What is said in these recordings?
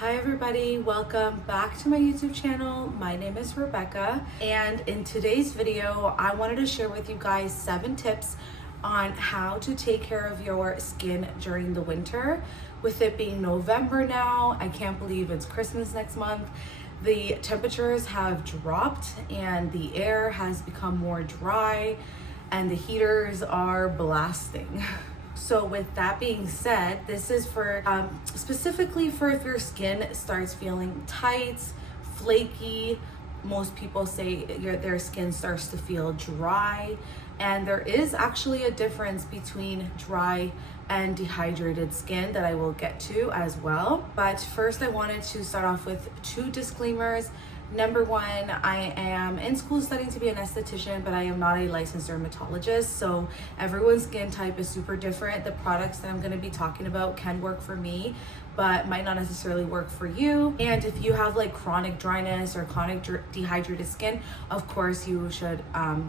Hi everybody, welcome back to my YouTube channel. My name is Rebecca, and in today's video I wanted to share with you guys 7 tips on how to take care of your skin during the winter. With it being November now, I can't believe it's Christmas next month. The temperatures have dropped and the air has become more dry and the heaters are blasting. So with that being said, this is for specifically for if your skin starts feeling tight, flaky. Most people say their skin starts to feel dry, and there is actually a difference between dry and dehydrated skin that I will get to as well. But first I wanted to start off with 2 disclaimers. Number 1, I am in school studying to be an esthetician, but I am not a licensed dermatologist. So everyone's skin type is super different. The products that I'm going to be talking about can work for me, but might not necessarily work for you. And if you have like chronic dryness or chronic dehydrated skin, of course you should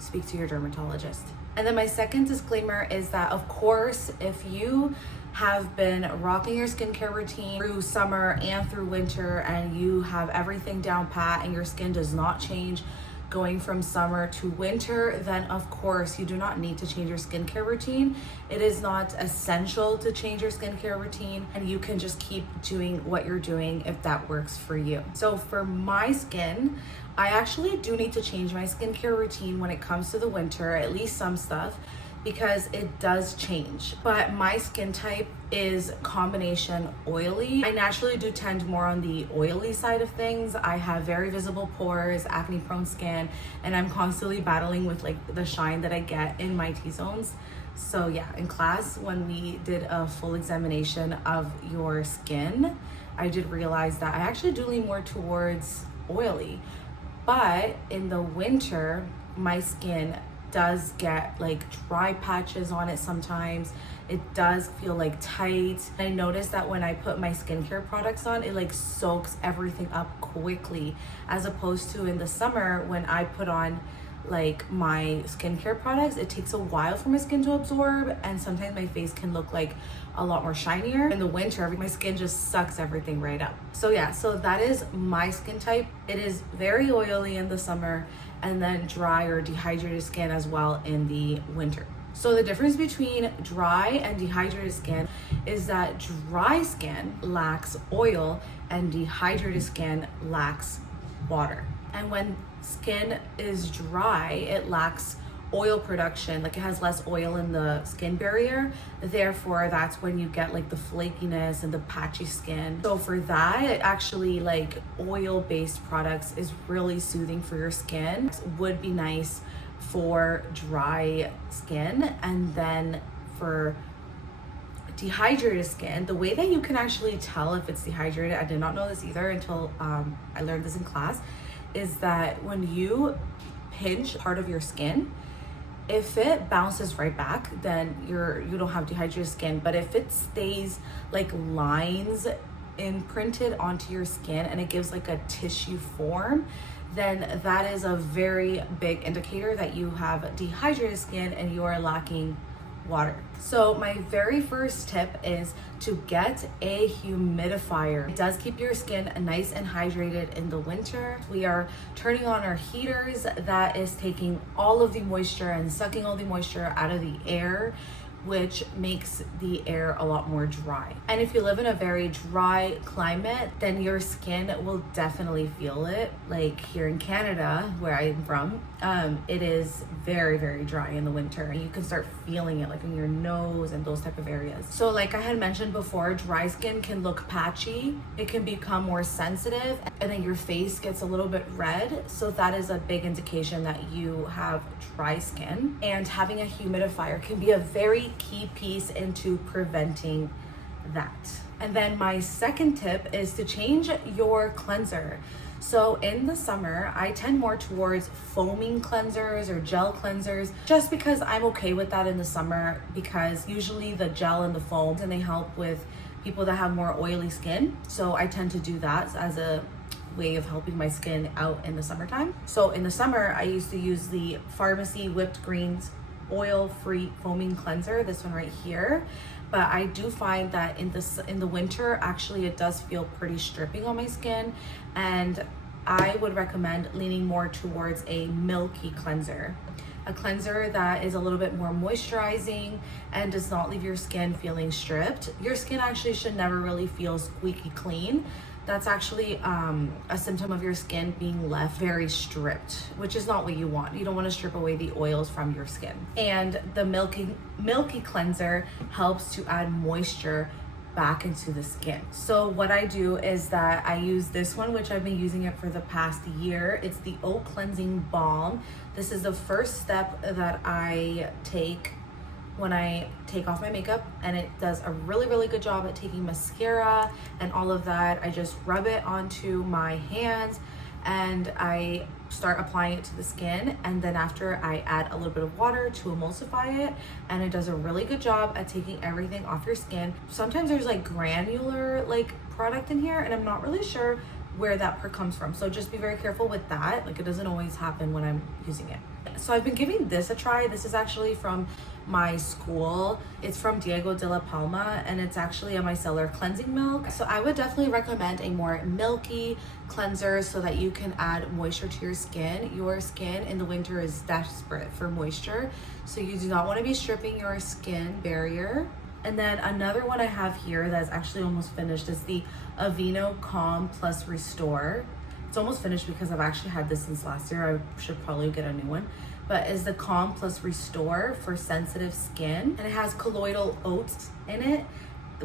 speak to your dermatologist. And then my second disclaimer is that, of course, if you have been rocking your skincare routine through summer and through winter and you have everything down pat and your skin does not change going from summer to winter, then of course you do not need to change your skincare routine. It is not essential to change your skincare routine, and you can just keep doing what you're doing if that works for you. So for my skin, I actually do need to change my skincare routine when it comes to the winter, at least some stuff, because it does change. But my skin type is combination oily. I naturally do tend more on the oily side of things. I have very visible pores, acne prone skin, and I'm constantly battling with like the shine that I get in my T-zones. So yeah, in class when we did a full examination of your skin, I did realize that I actually do lean more towards oily. But in the winter, my skin does get like dry patches on it sometimes. It does feel like tight. I noticed that when I put my skincare products on, it like soaks everything up quickly, as opposed to in the summer when I put on like my skincare products, it takes a while for my skin to absorb, and sometimes my face can look like a lot more shinier. In the winter, my skin just sucks everything right up. So yeah, so that is my skin type. It is very oily in the summer and then dry or dehydrated skin as well in the winter. So the difference between dry and dehydrated skin is that dry skin lacks oil and dehydrated skin lacks water. And when skin is dry, it lacks oil production, like it has less oil in the skin barrier. Therefore, that's when you get like the flakiness and the patchy skin. So for that, it actually like oil-based products is really soothing for your skin. It would be nice for dry skin. And then for dehydrated skin, the way that you can actually tell if it's dehydrated, I did not know this either until I learned this in class, is that when you pinch part of your skin, if it bounces right back, then you don't have dehydrated skin. But if it stays like lines imprinted onto your skin and it gives like a tissue form, then that is a very big indicator that you have dehydrated skin and you are lacking water. So my very first tip is to get a humidifier. It does keep your skin nice and hydrated in the winter. We are turning on our heaters, that is taking all of the moisture and sucking all the moisture out of the air, which makes the air a lot more dry. And if you live in a very dry climate, then your skin will definitely feel it. Like here in Canada, where I'm from, it is very, very dry in the winter, and you can start feeling it like in your nose and those type of areas. So like I had mentioned before, dry skin can look patchy. It can become more sensitive, and then your face gets a little bit red. So that is a big indication that you have dry skin. And having a humidifier can be a very key piece into preventing that. And then my second tip is to change your cleanser. So in the summer, I tend more towards foaming cleansers or gel cleansers, just because I'm okay with that in the summer, because usually the gel and the foams, and they help with people that have more oily skin. So I tend to do that as a way of helping my skin out in the summertime. So in the summer, I used to use the Pharmacy Whipped Greens oil-free foaming cleanser, this one right here. but I do find that in the winter, actually it does feel pretty stripping on my skin, and I would recommend leaning more towards a milky cleanser. A cleanser that is a little bit more moisturizing and does not leave your skin feeling stripped. Your skin actually should never really feel squeaky clean. That's actually a symptom of your skin being left very stripped, which is not what you want. You don't want to strip away the oils from your skin. And the milky cleanser helps to add moisture back into the skin. So what I do is that I use this one, which I've been using it for the past year. It's the Oat Cleansing Balm. This is the first step that I take when I take off my makeup, and it does a really good job at taking mascara and all of that. I just rub it onto my hands and I start applying it to the skin, and then after I add a little bit of water to emulsify it, and it does a really good job at taking everything off your skin. Sometimes there's like granular like product in here, and I'm not really sure where that part comes from, so just be very careful with that. Like, it doesn't always happen when I'm using it. So I've been giving this a try. This is actually from my school. It's from Diego de la Palma, and it's actually a micellar cleansing milk. So I would definitely recommend a more milky cleanser so that you can add moisture to your skin. Your skin in the winter is desperate for moisture, so you do not want to be stripping your skin barrier. And then another one I have here that's actually almost finished is the Aveeno Calm Plus Restore. It's almost finished because I've actually had this since last year. I should probably get a new one. But is the Calm Plus Restore for sensitive skin. And it has colloidal oats in it,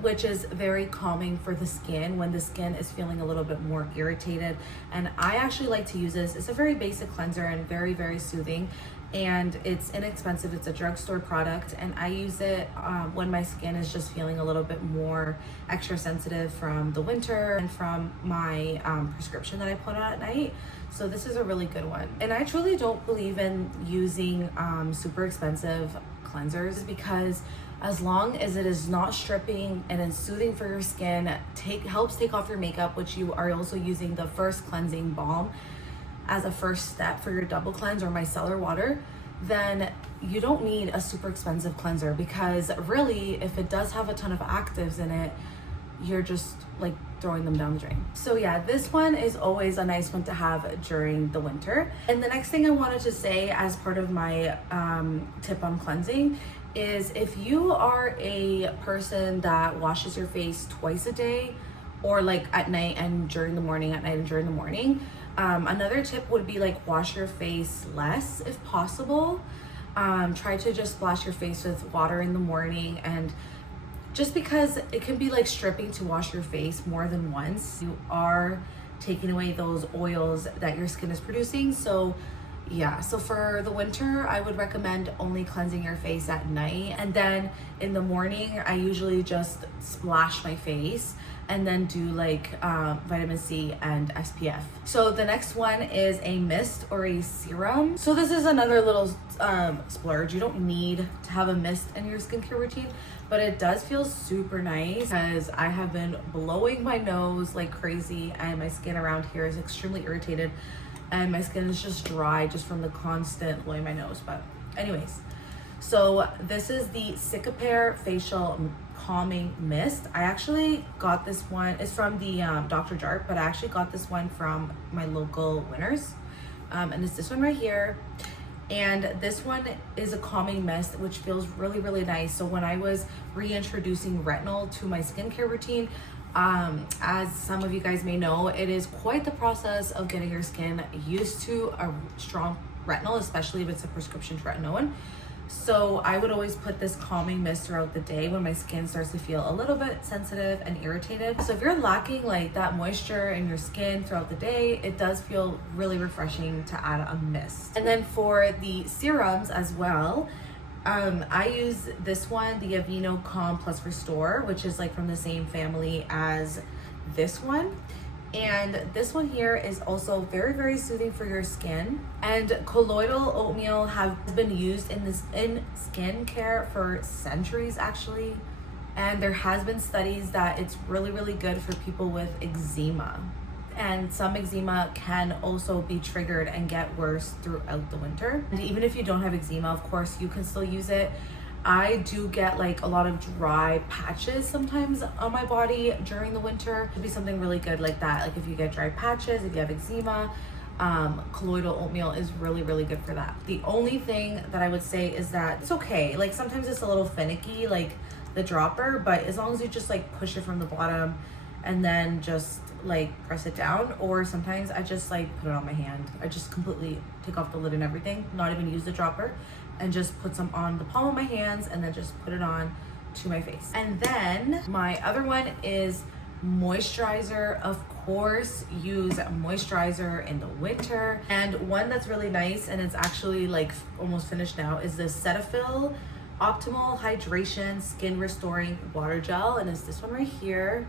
which is very calming for the skin when the skin is feeling a little bit more irritated. And I actually like to use this. It's a very basic cleanser and very soothing. And it's inexpensive. It's a drugstore product, and I use it when my skin is just feeling a little bit more extra sensitive from the winter and from my prescription that I put on at night. So this is a really good one. And I truly don't believe in using super expensive cleansers, because as long as it is not stripping and is soothing for your skin, helps take off your makeup, which you are also using the first cleansing balm as a first step for your double cleanse or micellar water, then you don't need a super expensive cleanser, because really, if it does have a ton of actives in it, you're just like throwing them down the drain. So yeah, this one is always a nice one to have during the winter. And the next thing I wanted to say as part of my tip on cleansing is, if you are a person that washes your face twice a day, or like at night and during the morning, at night and during the morning, another tip would be like wash your face less if possible. Try to just splash your face with water in the morning, and just because it can be like stripping to wash your face more than once, you are taking away those oils that your skin is producing. So yeah, so for the winter, I would recommend only cleansing your face at night, and then in the morning I usually just splash my face and then do like vitamin C and SPF. So the next one is a mist or a serum. So this is another little splurge. You don't need to have a mist in your skincare routine, but it does feel super nice, because I have been blowing my nose like crazy, and my skin around here is extremely irritated, and my skin is just dry just from the constant blowing my nose. But anyways, so this is the Cicapair Facial Calming Mist. I actually got this one, it's from the Dr. Jart, but I actually got this one from my local Winners, and it's this one right here. And this one is a calming mist, which feels really nice. So when I was reintroducing retinol to my skincare routine, as some of you guys may know, it is quite the process of getting your skin used to a strong retinol, especially if it's a prescription tretinoin. So I would always put this calming mist throughout the day when my skin starts to feel a little bit sensitive and irritated. So if you're lacking like that moisture in your skin throughout the day, it does feel really refreshing to add a mist. And then for the serums as well, I use this one, the Aveeno Calm Plus Restore, which is like from the same family as this one. And this one here is also very soothing for your skin. And colloidal oatmeal have been used in skincare for centuries actually. And there has been studies that it's really good for people with eczema. And some eczema can also be triggered and get worse throughout the winter. And even if you don't have eczema, of course, you can still use it. I do get like a lot of dry patches sometimes on my body during the winter. It'd be something really good like that. Like if you get dry patches, if you have eczema, colloidal oatmeal is really, really good for that. The only thing that I would say is that it's okay. Like sometimes it's a little finicky, like the dropper, but as long as you just like push it from the bottom and then just like press it down, or sometimes I just like put it on my hand. I just completely take off the lid and everything, not even use the dropper, and just put some on the palm of my hands and then just put it on to my face. And then my other one is moisturizer. Of course, use moisturizer in the winter. And one that's really nice, and it's actually like almost finished now, is the Cetaphil Optimal Hydration Skin Restoring Water Gel, and it's this one right here.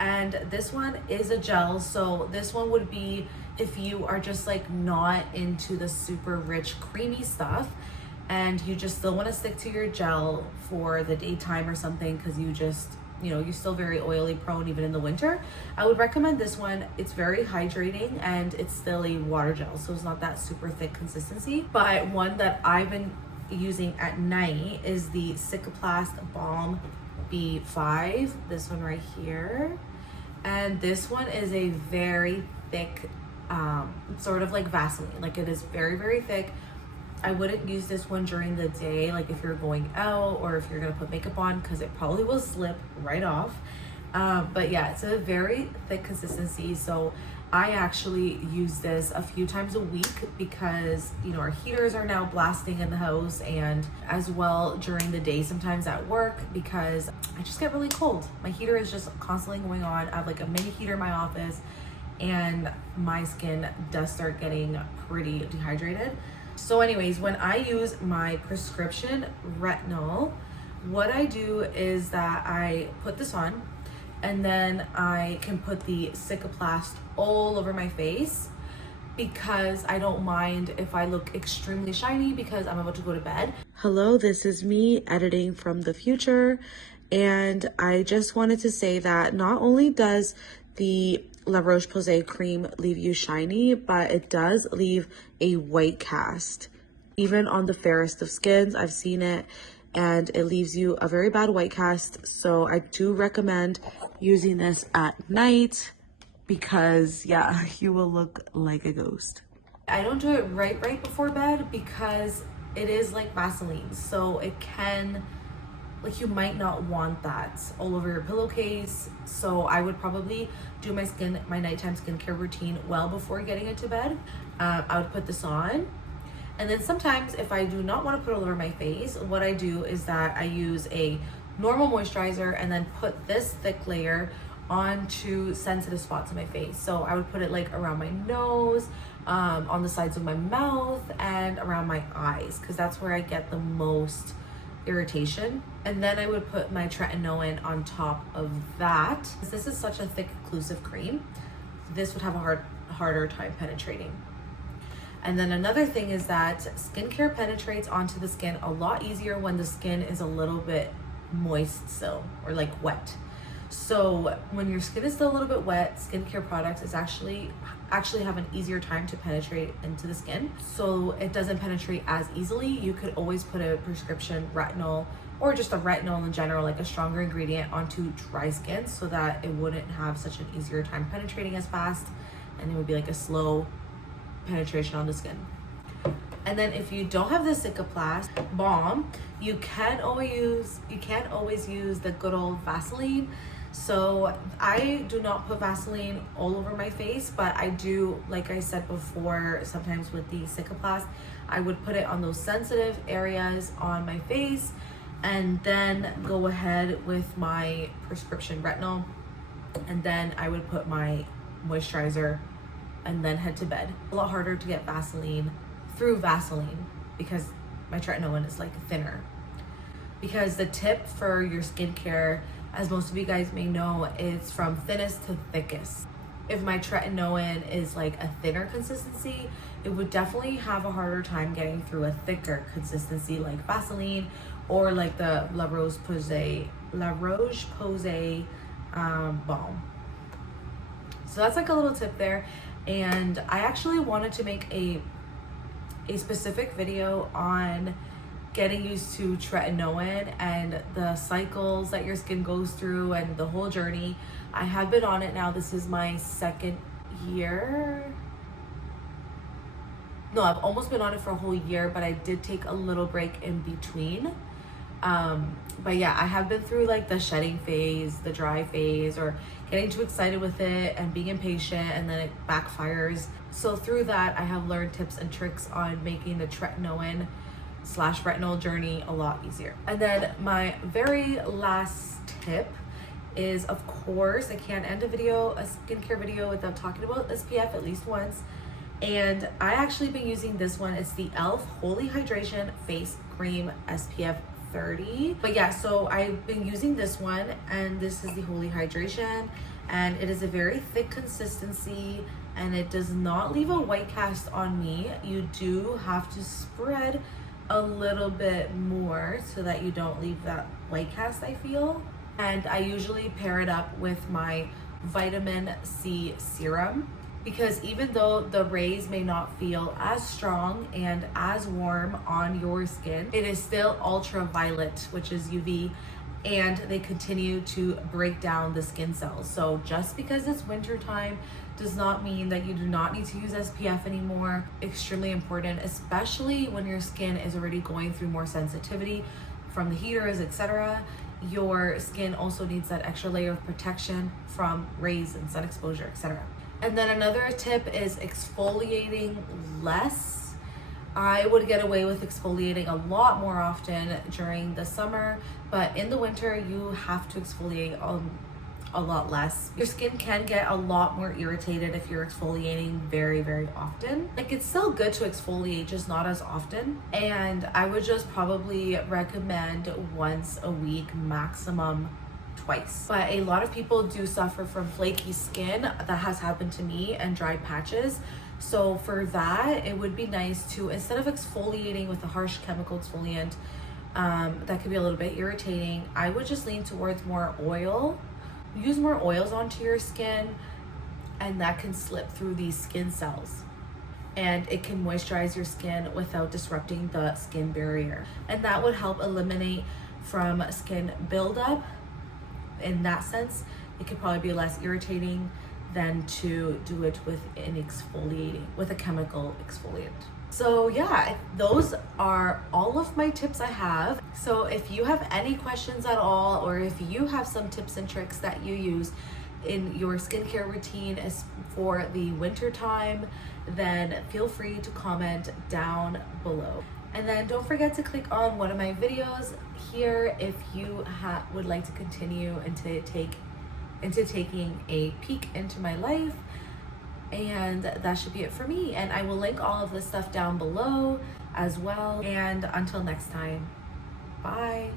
And this one is a gel, so this one would be if you are just like not into the super rich creamy stuff and you just still want to stick to your gel for the daytime or something, because you just, you know, you're still very oily prone even in the winter. I would recommend this one. It's very hydrating and it's still a water gel, so it's not that super thick consistency. But one that I've been using at night is the Cicaplast Balm B5, this one right here. And this one is a very thick, sort of like Vaseline. Like it is very, very thick. I wouldn't use this one during the day, like if you're going out or if you're gonna put makeup on, because it probably will slip right off. But yeah, it's a very thick consistency. So I actually use this a few times a week because, you know, our heaters are now blasting in the house, and as well during the day sometimes at work, because I just get really cold. My heater is just constantly going on. I have like a mini heater in my office, and my skin does start getting pretty dehydrated. So anyways, when I use my prescription retinol, what I do is that I put this on, and then I can put the Cicaplast all over my face, because I don't mind if I look extremely shiny because I'm about to go to bed. Hello, this is me editing from the future, and I just wanted to say that not only does the La Roche-Posay cream leave you shiny, but it does leave a white cast. Even on the fairest of skins, I've seen it, and it leaves you a very bad white cast. So I do recommend using this at night, because yeah, you will look like a ghost. I don't do it right before bed because it is like Vaseline, so it can, like, you might not want that all over your pillowcase. So I would probably do my nighttime skincare routine well before getting into bed. I would put this on, and then sometimes if I do not want to put it all over my face, what I do is that I use a normal moisturizer and then put this thick layer onto sensitive spots in my face. So I would put it like around my nose, on the sides of my mouth, and around my eyes, because that's where I get the most irritation. And then I would put my tretinoin on top of that. This is such a thick occlusive cream, this would have a harder time penetrating. And then another thing is that skincare penetrates onto the skin a lot easier when the skin is a little bit moist still, or like wet. So when your skin is still a little bit wet, skincare products is actually have an easier time to penetrate into the skin. So it doesn't penetrate as easily. You could always put a prescription retinol, or just a retinol in general, like a stronger ingredient, onto dry skin, so that it wouldn't have such an easier time penetrating as fast, and it would be like a slow penetration on the skin. And then if you don't have the Cicaplast Balm, you can always use the good old Vaseline. So I do not put Vaseline all over my face, but I do, like I said before, sometimes with the Cicaplast, I would put it on those sensitive areas on my face, and then go ahead with my prescription retinol, and then I would put my moisturizer and then head to bed. A lot harder to get Vaseline through Vaseline because my tretinoin is like thinner. Because the tip for your skincare, as most of you guys may know, is from thinnest to thickest. If my tretinoin is like a thinner consistency, it would definitely have a harder time getting through a thicker consistency like Vaseline, or like the La Roche-Posay Balm. So that's like a little tip there. And I actually wanted to make a specific video on getting used to tretinoin and the cycles that your skin goes through and the whole journey. I have been on it now. This is my second year. No, I've almost been on it for a whole year, but I did take a little break in between. But yeah, I have been through like the shedding phase, the dry phase, or getting too excited with it and being impatient, and then it backfires. So through that, I have learned tips and tricks on making the tretinoin / retinol journey a lot easier. And then my very last tip is, of course, I can't end a skincare video without talking about SPF at least once. And I actually been using this one. It's the E.L.F. Holy Hydration Face Cream SPF 30. But yeah, so I've been using this one, and this is the Holy Hydration, and it is a very thick consistency, and it does not leave a white cast on me. You do have to spread a little bit more so that you don't leave that white cast, I feel. And I usually pair it up with my vitamin C serum, because even though the rays may not feel as strong and as warm on your skin, it is still ultraviolet, which is UV, and they continue to break down the skin cells. So just because it's winter time does not mean that you do not need to use SPF anymore. Extremely important, especially when your skin is already going through more sensitivity from the heaters, etc. Your skin also needs that extra layer of protection from rays and sun exposure, etc. And then another tip is exfoliating less. I would get away with exfoliating a lot more often during the summer, but in the winter you have to exfoliate a lot less. Your skin can get a lot more irritated if you're exfoliating very, very often. Like, it's still good to exfoliate, just not as often. And I would just probably recommend once a week, maximum twice. But a lot of people do suffer from flaky skin. That has happened to me, and dry patches. So for that, it would be nice to, instead of exfoliating with a harsh chemical exfoliant that could be a little bit irritating, I would just lean towards more oil. Use more oils onto your skin, and that can slip through these skin cells, and it can moisturize your skin without disrupting the skin barrier, and that would help eliminate from skin buildup. In that sense, it could probably be less irritating than to do it with a chemical exfoliant. So yeah, those are all of my tips I have. So if you have any questions at all, or if you have some tips and tricks that you use in your skincare routine for the winter time, then feel free to comment down below. And then don't forget to click on one of my videos here if you would like to continue into taking a peek into my life. And that should be it for me. And I will link all of this stuff down below as well. And until next time, bye.